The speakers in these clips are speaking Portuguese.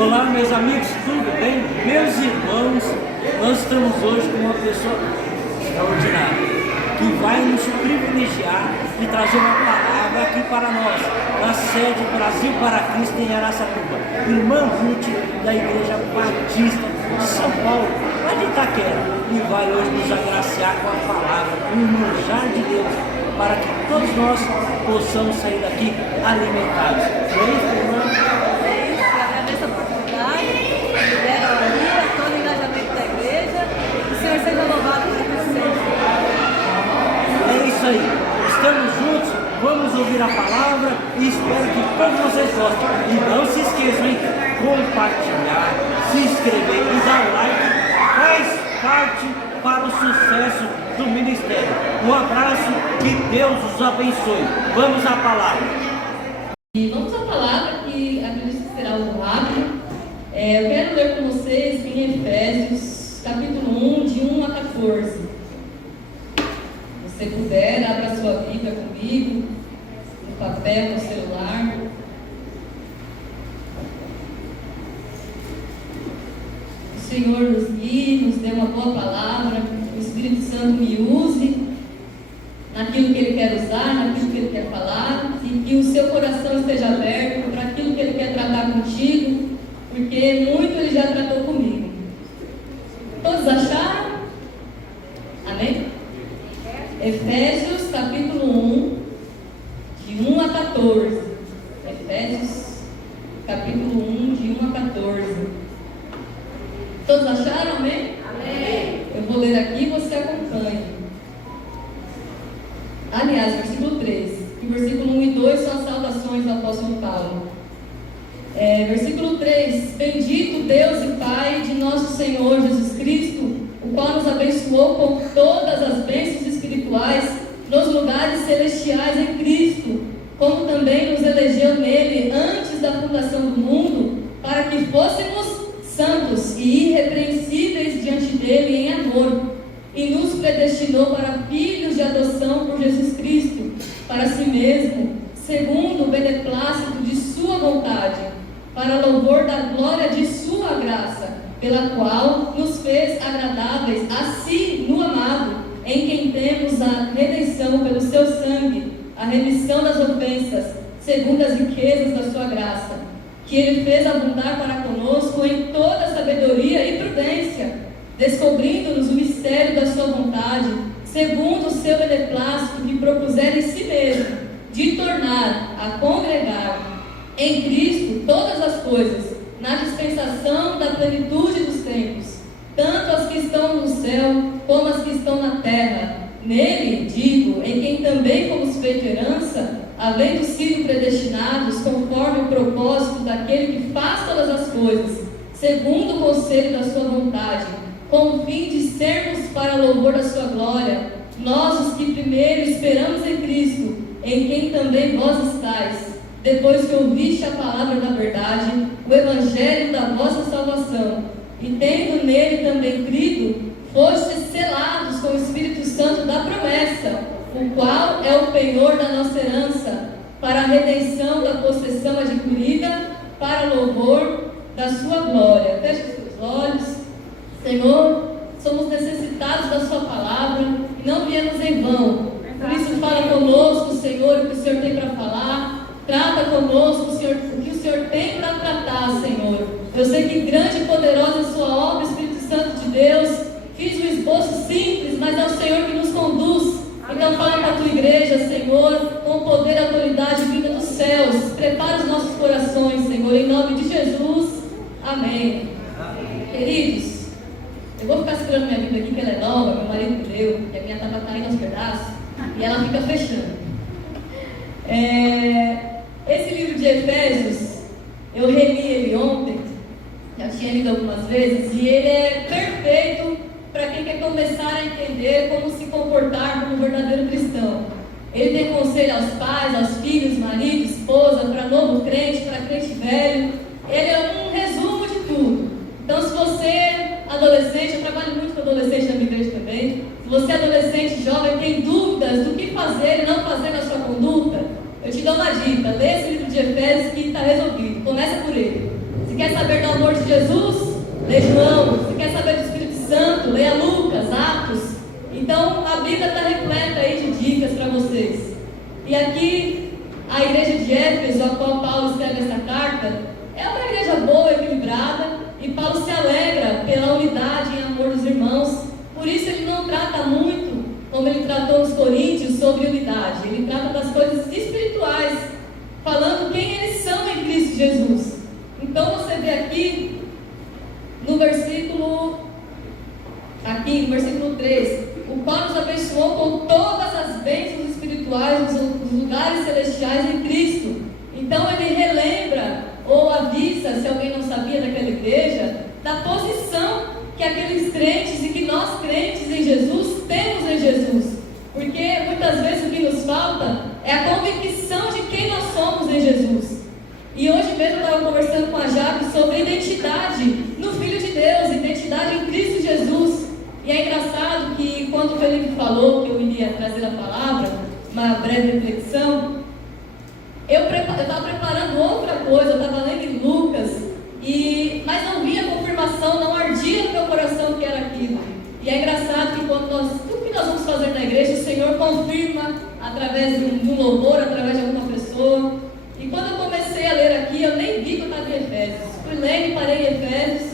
Olá, meus amigos, tudo bem? Meus irmãos, nós estamos hoje com uma pessoa extraordinária que vai nos privilegiar e trazer uma palavra aqui para nós, na sede Brasil para Cristo em Araçatuba. Irmã Ruth, da Igreja Batista de São Paulo, lá de Itaquera, e vai hoje nos agraciar com a palavra, um manjar de Deus, para que todos nós possamos sair daqui alimentados. Não é isso, irmã? Agradeço a oportunidade, me deram aqui, a todo o engajamento da igreja. O Senhor seja louvado por sempre. É isso aí, estamos juntos, vamos ouvir a palavra e espero que todos vocês gostem. E não se esqueçam, hein? Compartilhar, se inscrever e dar like, faz parte para o sucesso do ministério. Um abraço, que Deus os abençoe. Vamos à palavra. E vamos à palavra, que acredito que será algo rápido. Eu quero ler com vocês em Efésios, capítulo 1, de 1 a 14. Se você puder, abra a sua Bíblia comigo, no papel, no celular. O Senhor nos guie, nos dê uma boa palavra, o Espírito Santo me use naquilo que Ele quer usar, naquilo que Ele quer falar, e que o seu coração esteja aberto para aquilo que Ele quer tratar contigo, porque muito Ele já tratou comigo. Todos acharam? Amém? Efésios capítulo 1, de 1 a 14. Efésios capítulo 1, de 1 a 14. Todos acharam? Amém? Amém. Eu vou ler aqui e você acompanha. Aliás, versículo 3. E versículo 1 e 2 são as saudações do apóstolo Paulo. Versículo 3. Bendito Deus e Pai de nosso Senhor Jesus Cristo, o qual nos abençoou com todas as bênçãos espirituais nos lugares celestiais em Cristo, como também nos elegeu nele antes da fundação do mundo, para que fôssemos santos e irrepreensíveis diante dele em amor, e nos predestinou para filhos de adoção por Jesus Cristo, para si mesmo, segundo o beneplácito de sua vontade, para louvor da glória de sua graça, pela qual nos fez agradáveis a si no amado, em quem temos a redenção pelo seu sangue, a remissão das ofensas, segundo as riquezas da sua graça, que Ele fez abundar para conosco em toda sabedoria e prudência, descobrindo-nos o mistério da sua vontade, segundo o seu beneplácito que propuser em si mesmo, de tornar a congregar em Cristo todas as coisas, na dispensação da plenitude dos tempos, tanto as que estão no céu, como as que estão na terra. Nele, digo, em quem também fomos feito herança, havendo sido predestinados conforme o propósito daquele que faz todas as coisas, segundo o conselho da sua vontade, com o fim de sermos para louvor da sua glória, nós os que primeiro esperamos em Cristo, em quem também vós estáis, depois que ouviste a palavra da verdade, o evangelho da vossa salvação, e tendo nele também crido, fostes selados com o Espírito Santo da promessa, o qual é o penhor da nossa herança, para a redenção da possessão adquirida, para louvor da sua glória. Feche os seus olhos. Senhor, somos necessitados da sua palavra e não viemos em vão. Por isso fala conosco, Senhor, o que o Senhor tem para falar. Trata conosco, Senhor, o que o Senhor tem para tratar, Senhor. Eu sei que grande e poderosa é a sua obra, Espírito Santo de Deus. Fiz um esboço simples, mas é o Senhor que nos conduz. Então fala para a tua igreja, Senhor, com poder e autoridade vinda dos céus. Prepara os nossos corações, Senhor, em nome de Jesus. Amém. Queridos, eu vou ficar segurando minha Bíblia aqui, que ela é nova, meu marido me deu, e a minha estava caindo aos pedaços, e ela fica fechando. Esse livro de Efésios, eu reli ele ontem, já tinha lido algumas vezes, e ele é perfeito para quem quer começar a entender como se comportar como um verdadeiro cristão. Ele tem conselho aos pais, aos filhos, marido, esposa, para novo crente, para crente velho. Ele é um resumo de tudo. Então, se você, adolescente, eu trabalho muito com adolescente na minha igreja também, se você, adolescente, jovem, tem dúvidas do que fazer e não fazer na sua conduta, eu te dou uma dica: lê esse livro de Efésios que está resolvido. Começa por ele. Se quer saber do amor de Jesus? Lê João. Se quer saber do Espírito Santo, leia Lucas, Atos. Então a Bíblia está repleta aí de dicas para vocês. E aqui a igreja de Éfeso, a qual Paulo escreve essa carta, é uma igreja boa, equilibrada, e Paulo se alegra pela unidade e amor dos irmãos. Por isso ele não trata muito, como ele tratou nos Coríntios, sobre unidade. Ele trata das coisas espirituais, falando quem eles são em Cristo Jesus. Então você vê aqui no versículo 3, o qual nos abençoou com todas as bênçãos espirituais dos lugares celestiais em Cristo. Então ele relembra ou avisa, se alguém não sabia daquela igreja, da posição que aqueles crentes e que nós crentes em Jesus temos em Jesus. Porque muitas vezes o que nos falta é a convicção de quem nós somos em Jesus. E hoje mesmo eu estava conversando com a Jaque sobre identidade no Filho de Deus, identidade em Cristo Jesus. E é engraçado que quando o Felipe falou que eu iria trazer a palavra, uma breve reflexão, eu estava preparando outra coisa, eu estava lendo em Lucas, mas não via confirmação, não ardia no meu coração que era aquilo. E é engraçado que tudo que nós vamos fazer na igreja, o Senhor confirma através de um louvor, através de alguma pessoa. E quando eu comecei a ler aqui, eu nem vi que eu estava em Efésios. Fui lendo e parei em Efésios.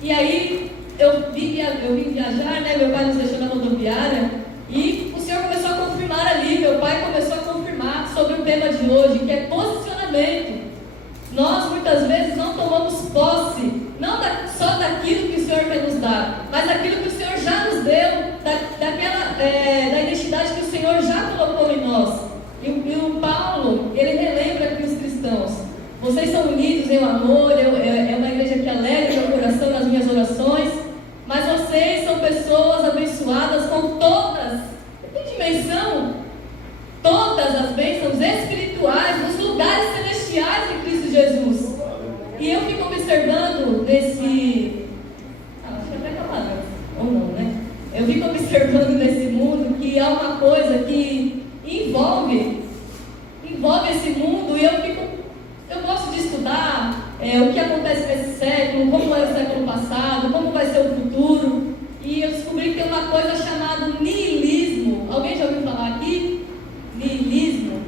E aí eu vim viajar, né? Meu pai nos deixou na rodoviária. E o Senhor começou a confirmar ali. Meu pai começou a confirmar sobre o tema de hoje, que é posicionamento. Nós muitas vezes não tomamos posse, não só daquilo que o Senhor quer nos dar, mas daquilo que o Senhor já nos deu, da identidade que o Senhor já colocou em nós. E o Paulo, ele relembra aqui os cristãos: vocês são unidos em amor, é uma igreja que alegra meu coração nas minhas orações, mas vocês são pessoas abençoadas com todas, em dimensão, todas as bênçãos espirituais nos lugares celestiais em Cristo Jesus. E eu fico observando nesse... acho que até acabado, ou não, né? Eu fico observando nesse mundo que há uma coisa que envolve esse mundo, e eu gosto de estudar o que acontece nesse século, como era o século passado, como vai ser o futuro, e eu descobri que tem uma coisa chamada niilismo. Alguém já ouviu falar aqui? Niilismo.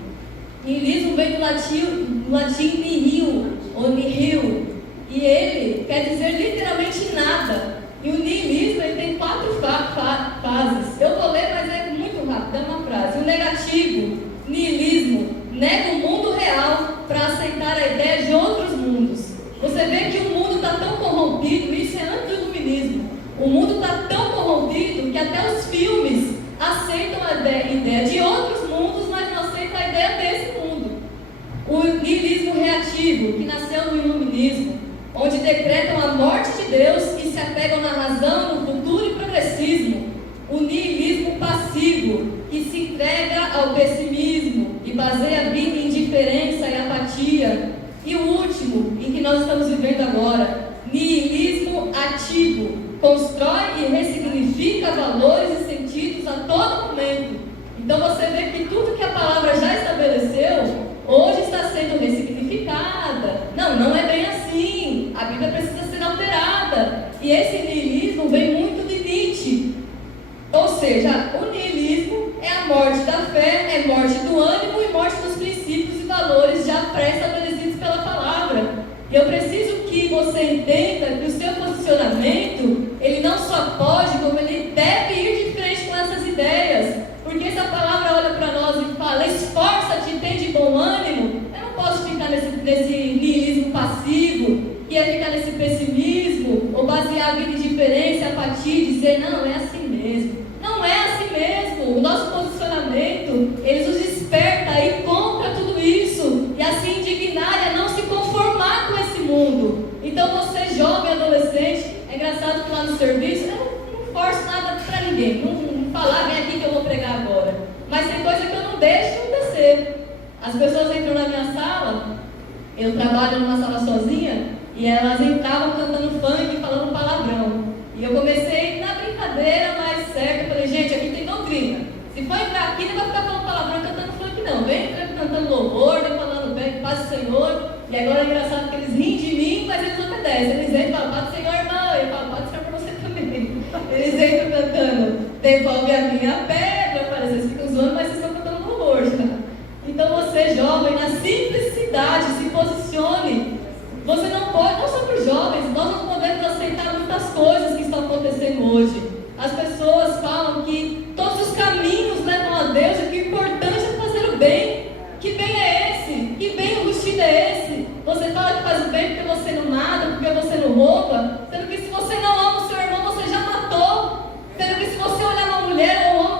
Niilismo vem do latim nihil, ou nihil, e ele quer dizer literalmente nada. E o niilismo ele tem 4 fases. Eu vou ler, mas é muito rápido, é uma frase. O negativo, niilismo, nega o mundo real para aceitar a ideia de outros mundos. Você vê que o mundo está tão corrompido, isso é anti-iluminismo. O mundo está tão corrompido que até os filmes aceitam a ideia de outros mundos, mas não aceitam a ideia desse mundo. O niilismo reativo, que nasceu no iluminismo, onde decretam a morte de Deus e se apegam na razão, no futuro e progressismo. O niilismo passivo, que se entrega ao pessimismo e baseia a vida em indiferença e apatia. E o último, em que nós estamos vivendo agora, niilismo ativo, constrói e ressignifica valores e sentidos a todo momento. Então você vê que tudo que a palavra já estabeleceu, hoje está sendo ressignificada. Não é bem assim. A Bíblia precisa ser alterada. E esse niilismo vem muito de Nietzsche. Ou seja, o niilismo é a morte da fé, é morte do ânimo e morte dos princípios e valores já pré-estabelecidos pela palavra. E eu preciso que você entenda que o seu posicionamento, ele não só pode, como ele deve ir de frente com essas ideias. Porque se a palavra olha para nós e fala, esforça-te e tem de bom ânimo, eu não posso ficar nesse niilismo passivo, que é ficar nesse pessimismo, ou basear a vida em indiferença, apatia e dizer, não, é assim mesmo. Não é assim mesmo. O nosso posicionamento, ele nos desperta a ir contra tudo isso e a se indignar e a não se conformar com esse mundo. Então você jovem, adolescente, é engraçado que lá no serviço, eu não forço nada para ninguém, não falar, vem aqui que eu vou pregar agora. Mas tem coisa que eu não deixo descer. As pessoas entram na minha sala, eu trabalho numa sala sozinha, e elas entravam cantando funk, falando palavrão. E eu comecei na brincadeira mais certa, eu falei, gente, aqui tem doutrina. Se for entrar aqui, não vai ficar falando palavrão cantando funk não. Vem cantando louvor, vem falando bem, paz do Senhor. E agora é engraçado que eles riem de mim, mas eles não devolve a minha pedra. Eu falei, vocês ficam zoando, mas vocês estão cantando louvor já. Então você, jovem, na simplicidade, se posicione. Você não pode, não só para os jovens, nós não podemos aceitar muitas coisas que estão acontecendo hoje. As pessoas falam que todos os caminhos levam a Deus e que o importante é fazer o bem. Que bem é esse? Que bem embutido é esse? Você fala que faz o bem porque você não mata, porque você não rouba, sendo que se você não ama o seu irmão, você já matou. Sendo que se você olhar uma mulher ou um homem,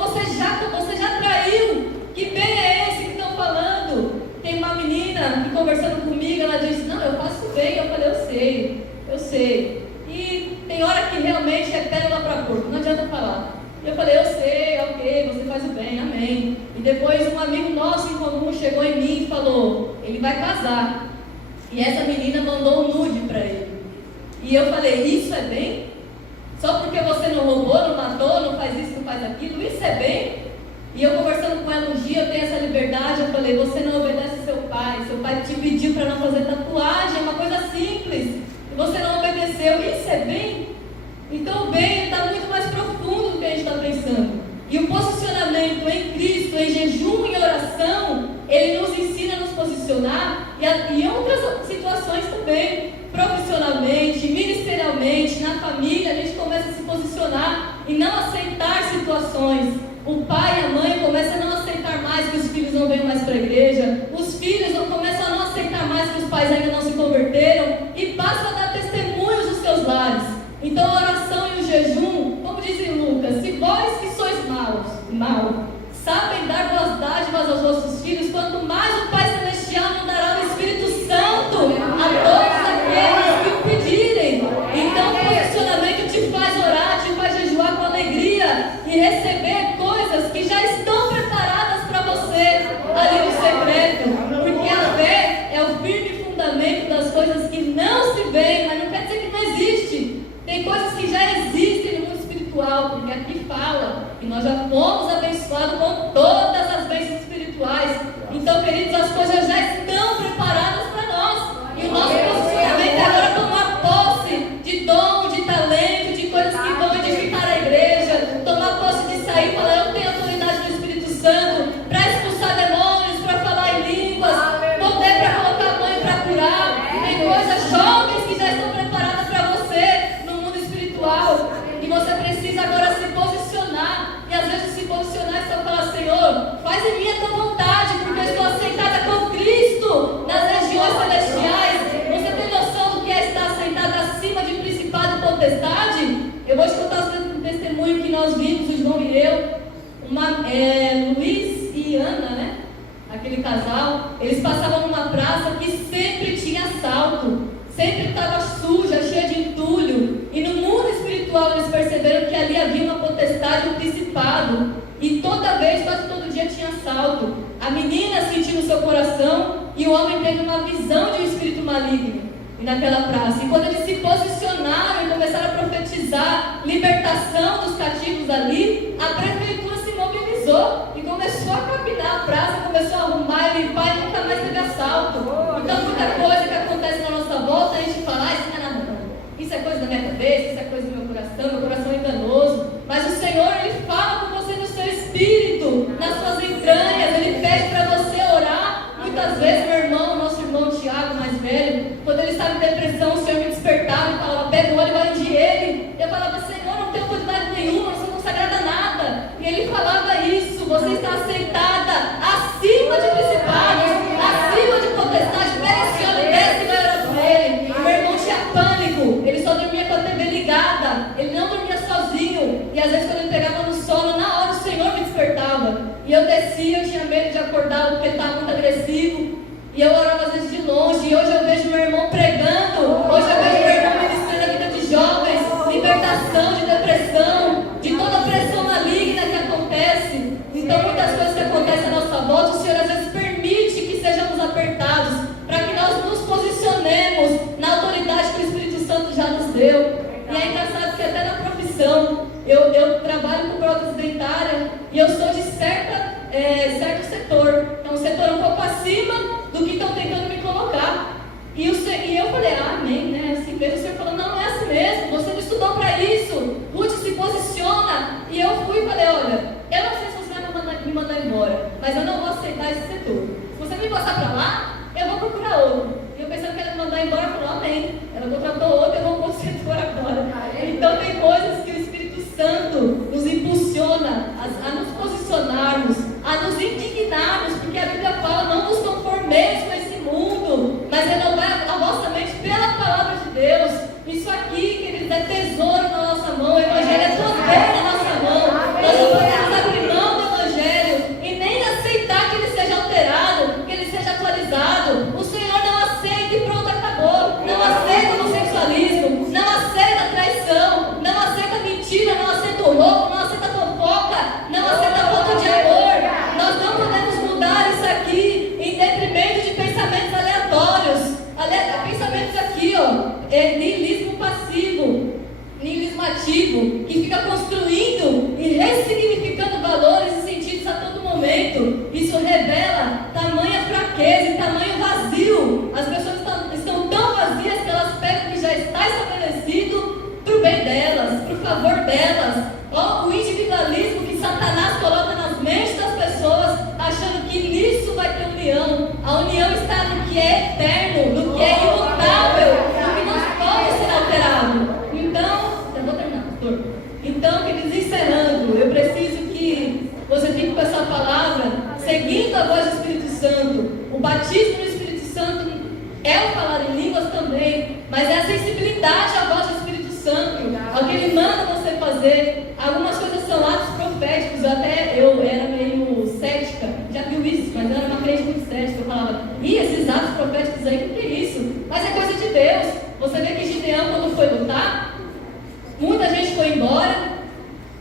você já traiu. Que bem é esse que estão falando? Tem uma menina que conversando comigo, ela disse, não, eu faço bem. Eu falei, eu sei. E tem hora que realmente é pérola para porco, não adianta falar. Eu falei, eu sei, ok, você faz o bem, amém. E depois um amigo nosso em comum chegou em mim e falou, ele vai casar. E essa menina mandou um nude para ele. E eu falei, isso é bem? Só porque você não roubou, não matou, não faz isso, não faz aquilo, isso é bem? E eu conversando com ela um dia, eu tenho essa liberdade, eu falei, você não obedece seu pai te pediu para não fazer tatuagem, é uma coisa simples, e você não obedeceu, isso é bem? Então o bem está muito mais profundo do que a gente está pensando. E o posicionamento em Cristo, em jejum e oração, ele nos ensina a nos posicionar e em outras situações também, profissionalmente, ministerialmente, na família, a gente começa a se posicionar e não aceitar situações. O pai e a mãe começam a não aceitar mais que os filhos não venham mais para a igreja, os filhos começam a não aceitar mais que os pais ainda não se converteram e passam a dar testemunhos dos seus lares. Então a oração e o jejum, como diz em Lucas, se vós que sois maus, sabem dar boas dádivas aos vossos filhos, quanto mais o Pai Celestial não dará o Espírito Santo a todos aqueles que o pedirem. Então o posicionamento te faz orar, te faz jejuar com alegria e receber coisas que já estão preparadas para você ali no secreto, porque a fé é o firme fundamento das coisas que não se veem, mas não quer dizer que não existe. Tem coisas que já existem no mundo espiritual, porque aqui fala que nós já fomos abençoados com todas as bênçãos espirituais. Então, queridos, as coisas já estão preparadas para nós. E o nosso posicionamento é agora tomar posse de dom, de talento, de coisas que vão edificar a igreja, tomar posse de sair e falar, eu tenho autoridade do Espírito Santo para expulsar demônios, para falar em línguas, poder para colocar a mão e para curar. Tem coisas jovens que já estão preparadas para você no mundo espiritual. E você precisa agora se posicionar. E às vezes se posicionar e só falar, Senhor, faz em mim a tua vontade, porque eu estou aceitada com Cristo nas regiões celestiais. Você tem noção do que é estar aceitada acima de principado e potestade? Eu vou escutar um testemunho que nós vimos, o João e eu, Luiz e Ana, né? Aquele casal, eles passavam numa praça que sempre tinha assalto, sempre estava suja, cheia de entulho, e no mundo espiritual eles perceberam que ali havia uma potestade, um principado, e toda vez, quase todo dia tinha assalto. A menina sentiu no seu coração e o homem teve uma visão de um espírito maligno naquela praça. E quando eles se posicionaram e começaram a profetizar libertação dos cativos ali, a prefeitura se mobilizou e começou a capinar a praça, começou a arrumar e limpar e nunca mais teve assalto. Então muita coisa que acontece na nossa volta, a gente fala, isso não é nada não. Isso é coisa da minha cabeça, isso é coisa do meu coração é enganoso. Mas o Senhor, Ele fala com você no seu espírito, nas suas entranhas, Ele pede para você orar. Muitas vezes, meu irmão, nosso irmão Tiago, mais velho, quando ele estava em depressão, o Senhor me despertava e falava, pega o olho e vai ungir ele. Eu falava, Senhor, não tenho autoridade nenhuma, não sou consagrada a nada. E ele falava isso, você está aceitada acima de principados, acima de potestade. Pega esse olho, desce e vai orar por ele. Meu irmão tinha pânico, ele só dormia com a TV ligada, ele não dormia sozinho. E às vezes quando ele pegava no sono, na hora o Senhor me despertava. E eu descia, eu tinha medo de acordar porque ele estava muito agressivo. E eu orava às vezes de longe. E hoje eu vejo meu irmão pregando. Hoje eu vejo meu irmão ministrando a vida de jovens. Libertação de depressão, de toda a pressão maligna que acontece. Então muitas coisas que acontecem eu fui e falei, olha, eu não sei se você vai me mandar embora, mas eu não vou aceitar esse setor. Se você me passar para lá, eu vou procurar outro. E eu pensando que ela ia me mandar embora, ela falou, amém. Ela contratou outro, eu vou para outro setor agora. Então tem coisas que o Espírito Santo nos impulsiona a nos posicionarmos, a nos indignarmos, porque a Bíblia fala, não nos conformeis com esse mundo, mas renovar a vossa mente pela palavra de Deus. Isso aqui, queridos, é tesouro na nossa mão, o Evangelho é poder na nossa mão. Nós não podemos abrir mão do Evangelho e nem aceitar que ele seja alterado, que ele seja atualizado. O Senhor não aceita e pronto, acabou. Não aceita o homossexualismo, não aceita a traição, não aceita mentira, não aceita o roubo, não aceita a fofoca, não aceita a falta de amor. Nós não podemos mudar isso aqui em detrimento de pensamentos aleatórios. Pensamentos aqui, niilismo passivo, niilismo ativo, que fica construindo e ressignificando valores e sentidos a todo momento. Isso revela tamanha fraqueza e tamanho vazio. As pessoas estão tão vazias que elas pegam o que já está estabelecido para o bem delas, para o favor delas. O individualismo que Satanás coloca nas mentes das pessoas, achando que nisso vai ter união. A união está no que é eterno, no que é imutável, no que não pode ser alterado. Então, eu vou terminar, pastor. Então, queridos, encerrando, eu preciso que você fique com essa palavra, seguindo a voz do Espírito Santo. O batismo do Espírito Santo é o falar em línguas também, mas é a sensibilidade à voz do Espírito Santo, ao que ele manda você fazer. Algumas coisas são atos proféticos. Eu era meio cética, já viu isso, mas eu era uma crente muito cética. Eu falava, esses atos proféticos aí, o que é isso? Mas é coisa de Deus. Você vê que Gideão, quando foi lutar, muita gente foi embora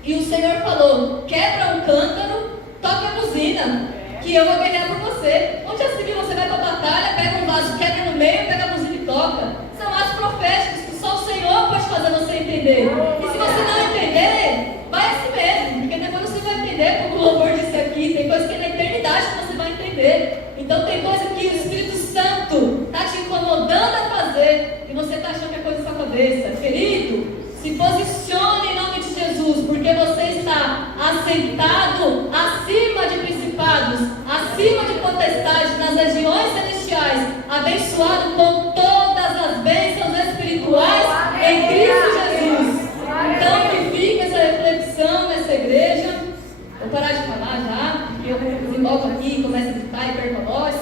e o Senhor falou, quebra um cântaro, toque a buzina, que eu vou guerrear por você. Onde já se viu, você vai para a batalha, pega um vaso, quebra no meio, pega a buzina e toca. São atos proféticos que só o Senhor pode fazer você entender. E se você não entender, vai assim mesmo, porque depois você vai entender, como o louvor disse aqui, tem coisa que é na eternidade que você vai entender. Então tem coisa que o Espírito Santo está te incomodando a fazer e você está achando que é coisa da sua cabeça. Querido, se posicione em nome de Jesus, porque você está assentado acima de principados, acima de potestades, nas regiões celestiais, abençoado com todas as bênçãos espirituais em Cristo Jesus. Então que fique essa reflexão nessa igreja. Vou parar de falar já, porque eu desemboco aqui, começo a gritar e perco a voz.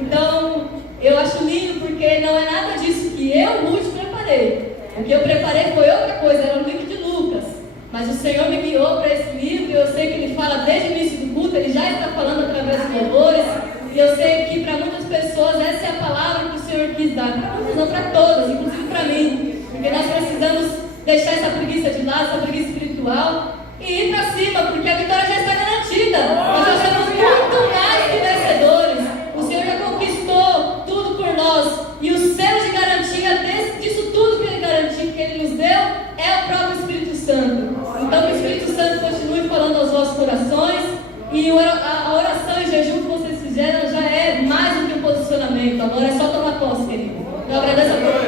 Então, eu acho lindo porque não é nada disso que eu, Ruth, preparei. O que eu preparei foi outra coisa, era o livro de Lucas. Mas o Senhor me guiou para esse livro e eu sei que ele fala desde o início do culto, ele já está falando através dos louvores. E eu sei que para muitas pessoas essa é a palavra que o Senhor quis dar. Para muitas, não para todas, inclusive para mim. Porque nós precisamos deixar essa preguiça de lado, essa preguiça espiritual, e ir para cima, porque a vitória já está garantida. Nós já somos muito mais que vencedores. O Senhor já conquistou tudo por nós. E o selo de garantia disso tudo que Ele garantiu, que Ele nos deu, é o próprio Espírito Santo. Então que o Espírito Santo continue falando aos vossos corações. E a oração e jejum que vocês fizeram já é mais do que um posicionamento. Agora é só tomar posse, querido. Eu agradeço a todos.